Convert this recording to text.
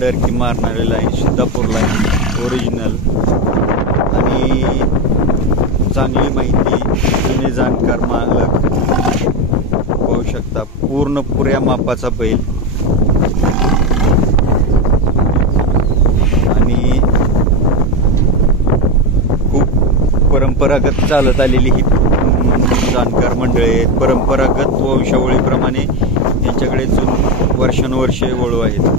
डरकी मारणारी line, Siddhapur line original आणि चांगली माहिती, जुने जाणकार मालक पाहू शकता. पूर्ण पुऱ्या मापाचा बैल आणि खूप परंपरागत चालत आलेली ही जाणकार मंडळी आहेत. परंपरागत वंशावळीप्रमाणे यांच्याकडे वर्षानुवर्षे वळू आहेत.